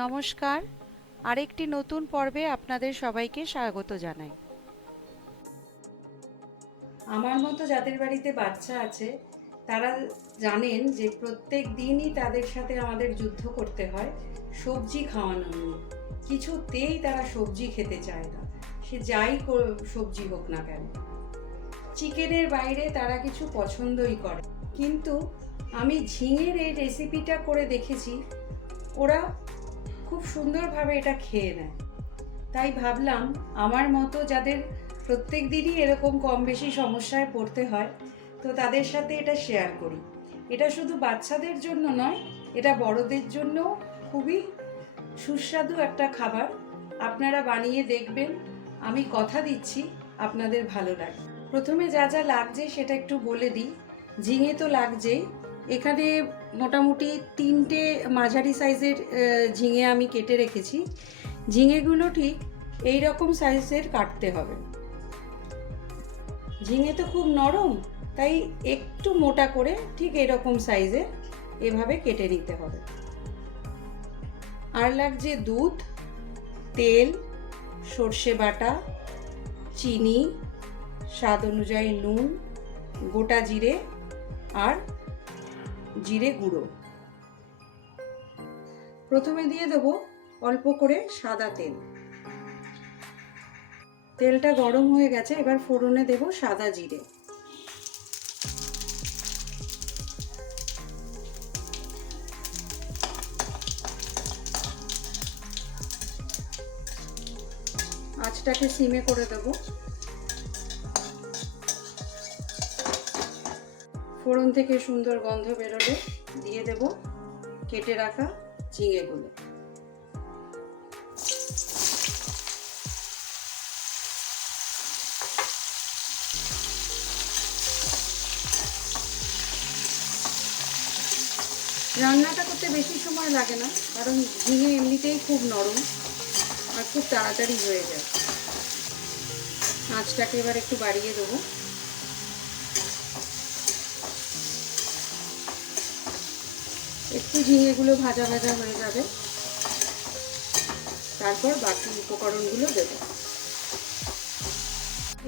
নমস্কার, আরেকটি নতুন পর্বে আপনাদের সবাইকে স্বাগত জানাই। আমার মতো যাদের বাড়িতে বাচ্চা আছে তারা জানেন যে প্রত্যেক দিনই তাদের সাথে আমাদের যুদ্ধ করতে হয় সবজি খাওয়ানো নিয়ে। কিছুতেই তারা সবজি খেতে চায় না, সে যাই সবজি হোক না কেন। চিকেনের বাইরে তারা কিছু পছন্দই করে, কিন্তু আমি ঝিঙের এই রেসিপিটা করে দেখেছি, ওরা খুব সুন্দরভাবে এটা খেয়ে নেয়। তাই ভাবলাম আমার মতো যাদের প্রত্যেক দিনই এরকম কম বেশি সমস্যায় পড়তে হয়, তো তাদের সাথে এটা শেয়ার করি। এটা শুধু বাচ্চাদের জন্য নয়, এটা বড়দের জন্য খুবই সুস্বাদু একটা খাবার। আপনারা বানিয়ে দেখবেন, আমি কথা দিচ্ছি আপনাদের ভালো লাগবে। প্রথমে যা যা লাগছে সেটা একটু বলে দিই। ঝিঙে তো লাগছেই, এখানে মোটামুটি 3টে মাঝারি সাইজের ঝিঙে আমি কেটে রেখেছি। ঝিঙেগুলো ঠিক এই রকম সাইজের কাটতে হবে। ঝিঙে তো খুব নরম, তাই একটু মোটা করে ঠিক এরকম সাইজের এভাবে কেটে নিতে হবে। আর লাগছে দুধ, তেল, সর্ষে বাটা, চিনি, স্বাদ অনুযায়ী নুন, গোটা জিরে আর জিরে গুঁড়ো। প্রথমে দিয়ে দেবো অল্প করে সাদা তেল। তেলটা গরম হয়ে গেছে, এবার ফোড়নে দেব সাদা জিরে। আঁচটাকে সিমে করে দেব। ফোড়ন থেকে সুন্দর গন্ধ বেরোলে দিয়ে দেব কেটে রাখা ঝিঙেগুলো। রান্নাটা করতে বেশি সময় লাগে না, কারণ ঝিঙে এমনিতেই খুব নরম আর খুব তাড়াতাড়ি হয়ে যায়। আঁচটাকে এবার একটু বাড়িয়ে দেবো। একটু ঝিঙেগুলো ভাজা ভাজা হয়ে যাবে, তারপর বাকি উপকরণগুলো দেব।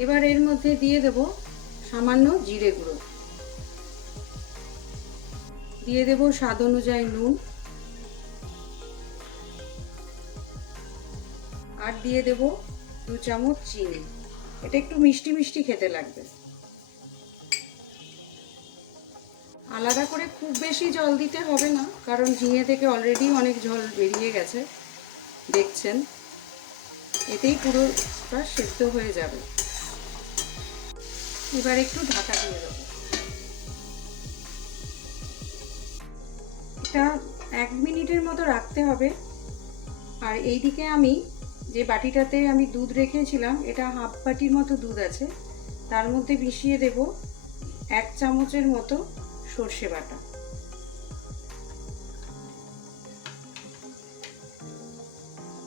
এবার এর মধ্যে দিয়ে দেব সামান্য জিরে গুঁড়ো, দিয়ে দেব স্বাদ অনুযায়ী নুন, আর দিয়ে দেব 2 চামচ চিনি। এটা একটু মিষ্টি মিষ্টি খেতে লাগবে। আলাদা করে খুব বেশি জল দিতে হবে না, কারণ ঝিঙে থেকে অলরেডি অনেক জল বেরিয়ে গেছে, দেখছেন। এতেই পুরোটা সেদ্ধ হয়ে যাবে। এবার একটু ঢাকা দিয়ে দেবো। এটা 1 মিনিটের মতো রাখতে হবে। আর এইদিকে আমি যে বাটিটাতে আমি দুধ রেখেছিলাম, এটা হাফ বাটির মতো দুধ আছে, তার মধ্যে মিশিয়ে দেব 1 চামচের মতো সর্ষে বাটা।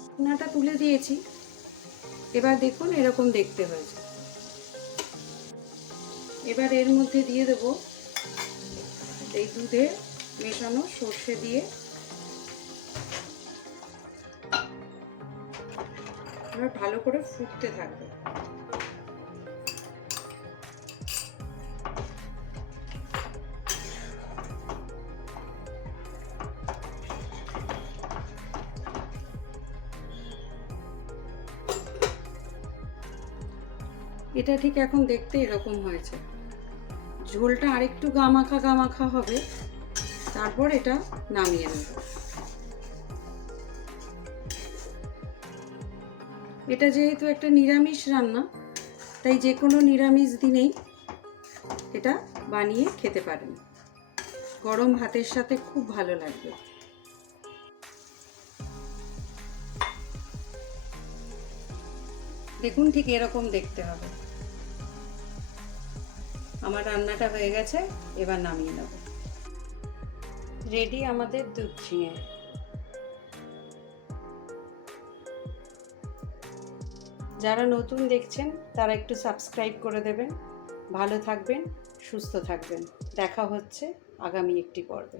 ঢাকনাটা তুলে দিয়েছি, এবার দেখুন এরকম দেখতে হয়েছে। এবার এর মধ্যে দিয়ে দেব এই দুধে মেশানো সর্ষে দিয়ে এবার ভালো করে ফুটতে থাকবে। এটা ঠিক এখন দেখতে এরকম হয়েছে। ঝোলটা আরেকটু গামাখা গামাখা হবে, তারপর এটা নামিয়ে নেব। এটা যেহেতু একটা নিরামিষ রান্না, তাই যে কোনো নিরামিষ দিনেই এটা বানিয়ে খেতে পারেন। গরম ভাতের সাথে খুব ভালো লাগবে। দেখুন ঠিক এরকম দেখতে হবে। আমার রান্নাটা হয়ে গেছে, এবার নামিয়ে নেব। রেডি আমাদের দুধ ঝিঙে। যারা নতুন দেখছেন তারা একটু সাবস্ক্রাইব করে দেবেন। ভালো থাকবেন, সুস্থ থাকবেন। দেখা হচ্ছে আগামী একটি পর্বে।